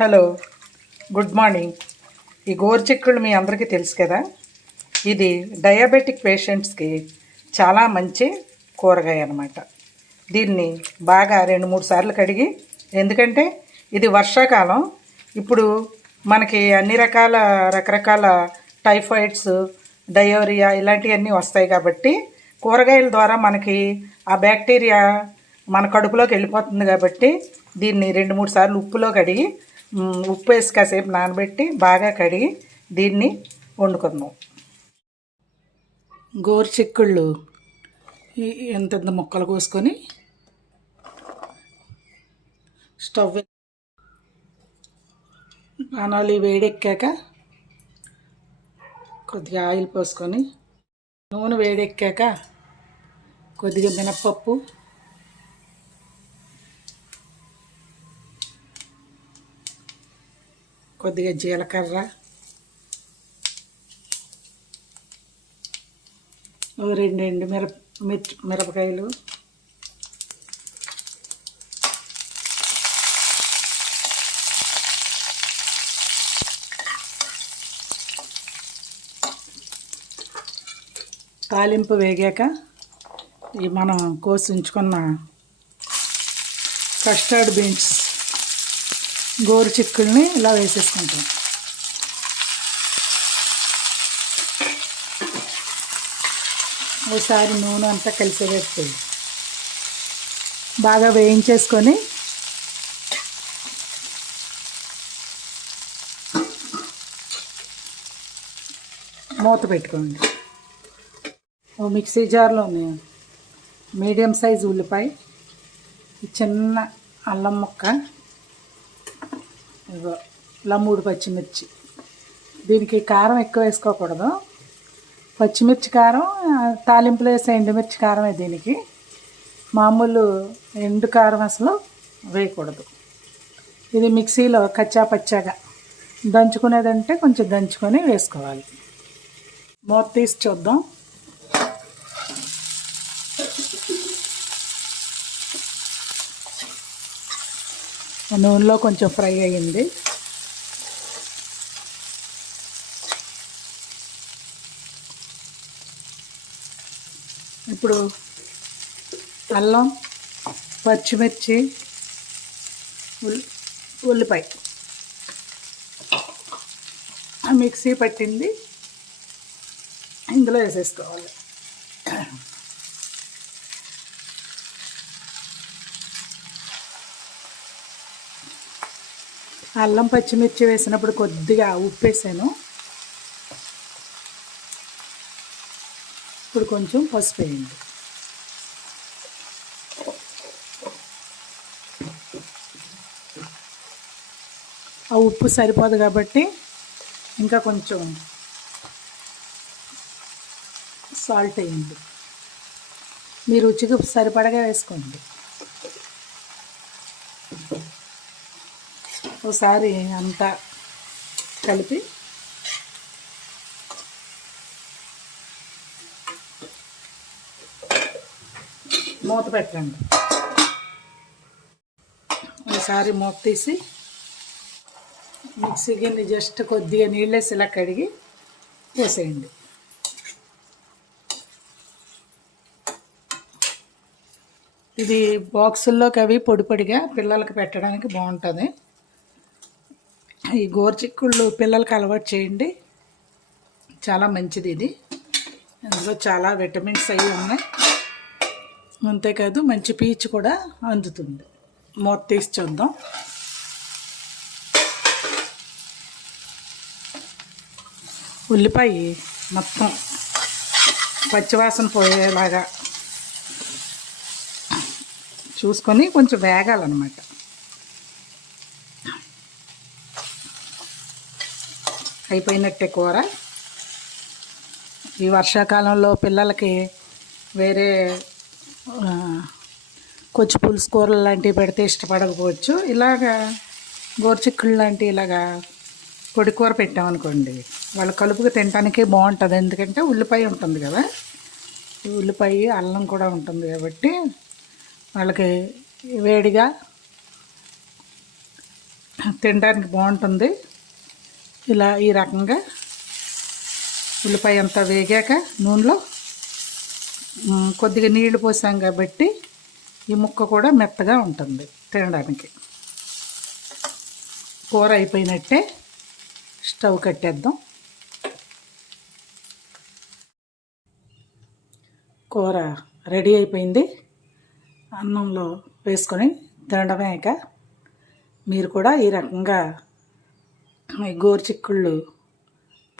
Hello good morning. ఈ గోరుచిక్కుళ్ళు మీ అందరికీ తెలుసు కదా? ఇది డయాబెటిక్ పేషెంట్స్కి చాలా మంచి కూరగాయ అన్నమాట. దీన్ని బాగా రెండు మూడు సార్లు కడిగి ఎందుకంటే ఇది వర్షాకాలం. ఇప్పుడు మనకి అన్ని రకాల రకరకాల టైఫాయిడ్స్ డయోరియా ఇలాంటివన్నీ వస్తాయి కాబట్టి కూరగాయల ద్వారా మనకి ఆ బ్యాక్టీరియా మన కడుపులోకి వెళ్ళిపోతుంది కాబట్టి దీన్ని రెండు మూడు సార్లు ఉప్పులో కడిగి ఉప్పు వేసి కాసేపు నానబెట్టి బాగా కడిగి దీన్ని వండుకుందాం. గోరు చిక్కుళ్ళు ఎంత ముక్కలు కోసుకొని స్టవ్ పానాలు వేడెక్కాక కొద్దిగా ఆయిల్ పోసుకొని నూనె వేడెక్కాక కొద్దిగా మినప్పప్పు కొద్దిగా జీలకర్ర. ఓ రెండు ఎండు మిరప మిర్చి మిరపకాయలు. తాలింపు వేగాక ఈ మనం కోసి ఉంచుకున్న కస్టర్డ్ బీన్స్ గోరు చిక్కుల్ని ఇలా వేసేసుకుంటాం. ఒకసారి నూనె అంతా కలిసి వేస్తుంది బాగా వేయించేసుకొని మూత పెట్టుకోండి. ఓ మిక్సీ జార్లోని మీడియం సైజ్ ఉల్లిపాయ చిన్న అల్లం ముక్క ఇగో ఇలా మూడు పచ్చిమిర్చి. దీనికి కారం ఎక్కువ వేసుకోకూడదు. పచ్చిమిర్చి కారం తాలింపులు వేసే ఎండుమిర్చి కారమే దీనికి. మామూలు ఎండు కారం అసలు వేయకూడదు. ఇది మిక్సీలో కచ్చా పచ్చాగా దంచుకునేదంటే కొంచెం దంచుకొని వేసుకోవాలి. మూత తీసి చూద్దాం. నూనెలో కొంచెం ఫ్రై అయ్యింది. ఇప్పుడు అల్లం పచ్చిమిర్చి ఉల్లి ఉల్లిపాయ. ఆ మిక్సీ పట్టింది. ఇందులో వేసేసుకోవాలి. అల్లం పచ్చిమిర్చి వేసినప్పుడు కొద్దిగా ఉప్పు వేసాను ఇప్పుడు కొంచెం పసుపు వేయండి. ఆ ఉప్పు సరిపోదు కాబట్టి ఇంకా కొంచెం సాల్ట్ వేయండి. మీ రుచికి సరిపడగా వేసుకోండి. ఒకసారి అంతా కలిపి మూత పెట్టండి. ఒకసారి మూత తీసి మిక్సీ గిన్నె జస్ట్ కొద్దిగా నీళ్ళేసి ఇలా కడిగి వేసేయండి. ఇది బాక్సుల్లోకి అవి పొడి పొడిగా పిల్లలకి పెట్టడానికి బాగుంటుంది. ఈ గోరుచిక్కుళ్ళు పిల్లలకి అలవాటు చేయండి. చాలా మంచిది ఇది. ఇందులో చాలా విటమిన్స్ అవి ఉన్నాయి. అంతేకాదు మంచి పీచు కూడా అందుతుంది. మూత తీసి చూద్దాం. ఉల్లిపాయ మొత్తం పచ్చివాసన పోయేలాగా చూసుకొని కొంచెం వేగాలన్నమాట. అయిపోయినట్టే కూర. ఈ వర్షాకాలంలో పిల్లలకి వేరే కొచ్చి పులుసు కూరలు లాంటివి పెడితే ఇష్టపడకపోవచ్చు. ఇలాగా గోరుచిక్కులు లాంటి ఇలాగా పొడి కూర పెట్టామనుకోండి వాళ్ళ కలుపుకు తినడానికి బాగుంటుంది. ఎందుకంటే ఉల్లిపాయ ఉంటుంది కదా. ఉల్లిపాయ అల్లం కూడా ఉంటుంది కాబట్టి వాళ్ళకి వేడిగా తినడానికి బాగుంటుంది. ఇలా ఈ రకంగా ఉల్లిపాయ అంతా వేగాక నూనెలో కొద్దిగా నీళ్ళు పోసాం కాబట్టి ఈ ముక్క కూడా మెత్తగా ఉంటుంది తినడానికి. కూర అయిపోయినట్టే స్టవ్ కట్టేద్దాం. కూర రెడీ అయిపోయింది. అన్నంలో వేసుకొని తినడమే ఇక. మీరు కూడా ఈ రకంగా గోరుచిక్కుళ్ళు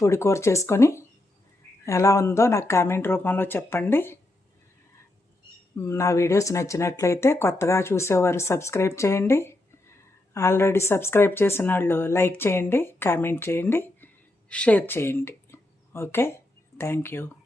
పొడి కూర చేసుకొని ఎలా ఉందో నాకు కామెంట్ రూపంలో చెప్పండి. నా వీడియోస్ నచ్చినట్లయితే కొత్తగా చూసేవారు సబ్స్క్రైబ్ చేయండి. ఆల్రెడీ సబ్స్క్రైబ్ చేసిన వాళ్ళు లైక్ చేయండి కామెంట్ చేయండి షేర్ చేయండి. ఓకే? Thank you.